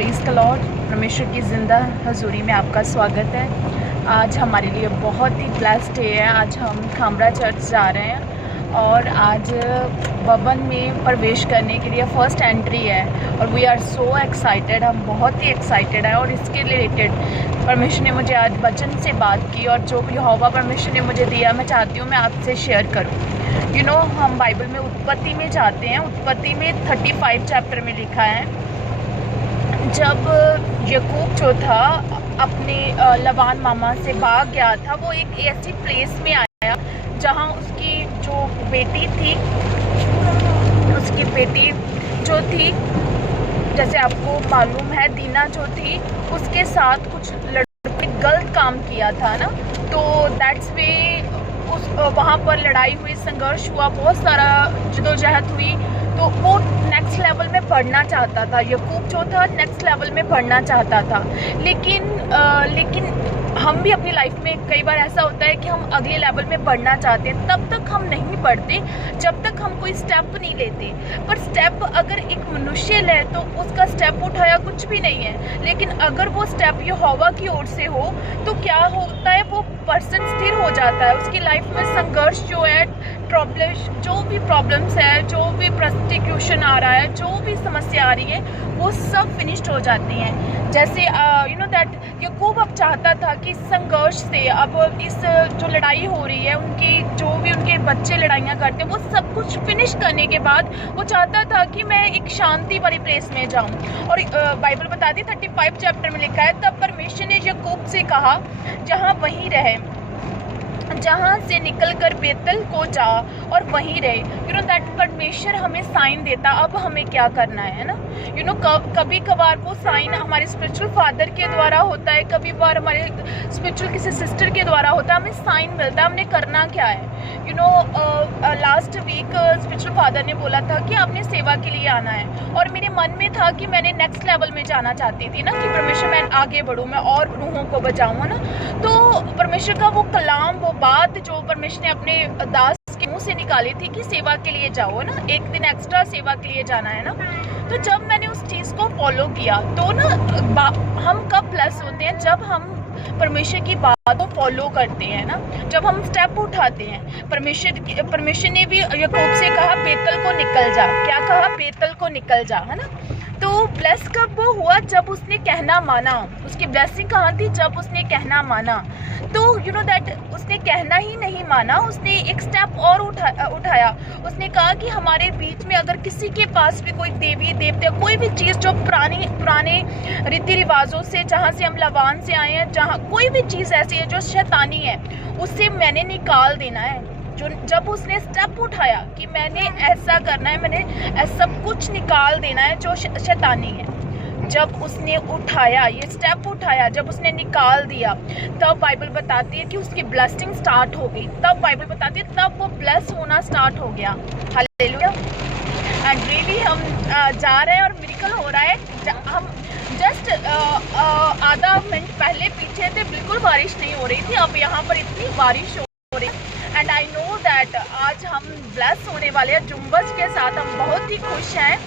Praise the Lord. परमेश्वर की ज़िंदा हज़ूरी में आपका स्वागत है। आज हमारे लिए बहुत ही ब्लेस्ड डे है। आज हम खामरा चर्च जा रहे हैं और आज भवन में प्रवेश करने के लिए फ़र्स्ट एंट्री है और वी आर सो एक्साइटेड। हम बहुत ही एक्साइटेड हैं और इसके रिलेटेड परमेश्वर ने मुझे आज वचन से बात की और जो यहोवा परमेश्वर ने मुझे दिया मैं चाहती हूँ मैं आपसे शेयर करूँ। हम बाइबल में उत्पत्ति में जाते हैं। उत्पत्ति में 35 चैप्टर में लिखा है, जब याकूब जो था अपने लबान मामा से भाग गया था, वो एक ऐसी प्लेस में आया जहाँ उसकी जो बेटी थी, उसकी बेटी जो थी, जैसे आपको मालूम है, दीना जो थी, उसके साथ कुछ लड़कों ने गलत काम किया था ना, तो दैट्स वे वहाँ पर लड़ाई हुई, संघर्ष हुआ, बहुत सारा जदोजहद हुई। तो वो नेक्स्ट लेवल में बढ़ना चाहता था। याकूब जो था नेक्स्ट लेवल में बढ़ना चाहता था, लेकिन हम भी अपनी लाइफ में कई बार ऐसा होता है कि हम अगले लेवल में बढ़ना चाहते हैं, तब तक हम नहीं बढ़ते जब तक हम कोई स्टेप नहीं लेते। पर स्टेप अगर एक मनुष्य ले तो उसका स्टेप उठाया कुछ भी नहीं है, लेकिन अगर वो स्टेप यहोवा की ओर से हो तो क्या होता है, वो पर्सन स्थिर हो जाता है। उसकी लाइफ में संघर्ष जो है, जो भी प्रॉब्लम्स है, जो भी प्रोस्टिक्यूशन आ रहा है, जो भी समस्या आ रही है, वो सब फिनिश्ड हो जाती हैं। जैसे दैट याकूब अब चाहता था कि संघर्ष से, अब इस जो लड़ाई हो रही है, उनकी जो भी उनके बच्चे लड़ाइयाँ करते हैं, वो सब कुछ फिनिश करने के बाद वो चाहता था कि मैं एक शांति वाली प्लेस में जाऊँ। और बाइबल बताती 35 चैप्टर में लिखा है, तब परमेश्वर ने याकूब से कहा, जहाँ वहीं रहे, जहाँ से निकलकर बेतल को जा और वहीं रहे। दैट परमेश्वर हमें साइन देता, अब हमें क्या करना है ना। कभी कभार वो साइन हमारे स्पिरिचुअल फादर के द्वारा होता है, कभी बार हमारे स्पिरिचुअल किसी सिस्टर के द्वारा होता है, हमें साइन मिलता है, हमने करना क्या है। लास्ट वीक स्पिरिचुअल फादर ने बोला था कि आपने सेवा के लिए आना है, और मेरे मन में था कि मैंने नेक्स्ट लेवल में जाना चाहती थी ना, कि परमेश्वर मैं आगे बढ़ूँ, मैं और रूहों को बचाऊँ ना। तो परमेश्वर का वो कलाम, वो बात जो परमेश्वर ने अपने दास के मुंह से निकाली थी कि सेवा के लिए जाओ ना, एक दिन एक्स्ट्रा सेवा के लिए जाना है ना। तो जब मैंने उस चीज़ को फॉलो किया तो ना, हम कब ब्लेस होते हैं, जब हम परमेश्वर की बात को फॉलो करते हैं ना, जब हम स्टेप उठाते हैं। परमेश्वर ने भी याकूब से कहा, बेतल को निकल जा। क्या कहा? बेतल को निकल जा, है ना। तो ब्लेस कब वो हुआ? जब उसने कहना माना। उसकी ब्लेसिंग कहाँ थी? जब उसने कहना माना। तो दैट उसने कहना ही नहीं माना, उसने एक स्टेप और उठाया। उसने कहा कि हमारे बीच में अगर किसी के पास भी कोई देवी देवता, कोई भी चीज़ जो पुराने रीति रिवाजों से, जहाँ से हम लबान से आए हैं, जहाँ कोई भी चीज़ ऐसी है जो शैतानी है, उससे मैंने निकाल देना है। जब उसने स्टेप उठाया कि मैंने ऐसा करना है, मैंने ऐसा सब कुछ निकाल देना है जो शैतानी है, जब उसने उठाया, ये स्टेप उठाया, जब उसने निकाल दिया, तब बाइबल बताती है कि उसकी ब्लेसिंग स्टार्ट हो गई। तब बाइबल बताती है तब वो ब्लेस होना स्टार्ट हो गया। हालेलुया। एंड रियली हम जा रहे हैं और मिरेकल हो रहा है। हम जस्ट आधा मिनट पहले पीछे थे, बिल्कुल बारिश नहीं हो रही थी, अब यहाँ पर इतनी बारिश हो रही है। एंड आई नो दैट आज हम ब्लेस होने वाले हैं जुम्बस के साथ। हम बहुत ही खुश हैं।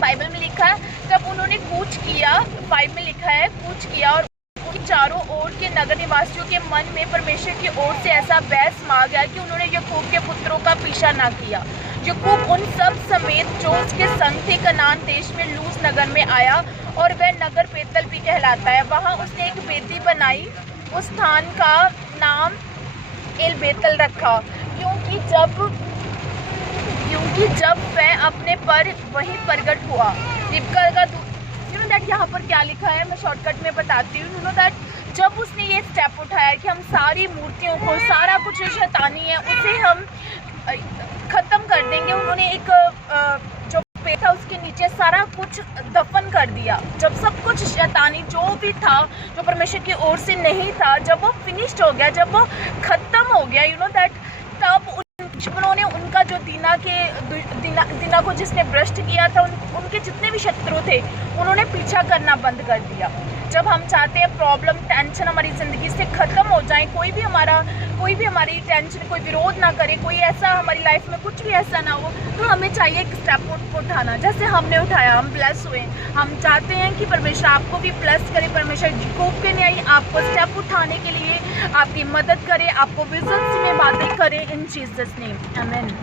बाइबल में लिखा है, जब उन्होंने कूच किया, 5 में लिखा है, कूच किया, और उनके चारों ओर के नगर निवासियों के मन में परमेश्वर की ओर से ऐसा बैस आ गया कि उन्होंने याकूब के पुत्रों का पीछा ना किया। याकूब उन सब समेत जो उसके संग थे कनान देश में लूज नगर में आया, और वह नगर बेतल भी कहलाता है। वहाँ उसने एक वेदी बनाई, उस स्थान का नाम एल बेतल रखा, क्योंकि जब वह अपने पर वहीं प्रगट हुआ। रिबका का दैट यहाँ पर क्या लिखा है, मैं शॉर्टकट में बताती हूँ। दैट जब उसने ये स्टेप उठाया कि हम सारी मूर्तियों को, सारा कुछ जो शैतानी है, उसे हम ख़त्म कर देंगे। उन्होंने एक जो पेड़ था उसके नीचे सारा कुछ दफन कर दिया। जब सब कुछ शैतानी जो भी था, जो परमेश्वर की ओर से नहीं था, जब वो फिनिश्ड हो गया, जब वो ख़त्म हो गया, दैट तब उन्होंने उनका जो दीना को जिसने भ्रष्ट किया था, उनके के जितने भी शत्रु थे उन्होंने पीछा करना बंद कर दिया। जब हम चाहते हैं प्रॉब्लम टेंशन हमारी ज़िंदगी से ख़त्म हो जाए, कोई भी हमारी टेंशन कोई विरोध ना करे, कोई ऐसा हमारी लाइफ में कुछ भी ऐसा ना हो, तो हमें चाहिए एक स्टेप उठाना, जैसे हमने उठाया, हम ब्लेस हुए। हम चाहते हैं कि परमेश्वर आपको भी ब्लेस करे, परमेश्वर खूब के न्याय आपको स्टेप उठाने के लिए आपकी मदद करे, आपको विजन्स में बातें करे इन जीसस नेम, आमीन।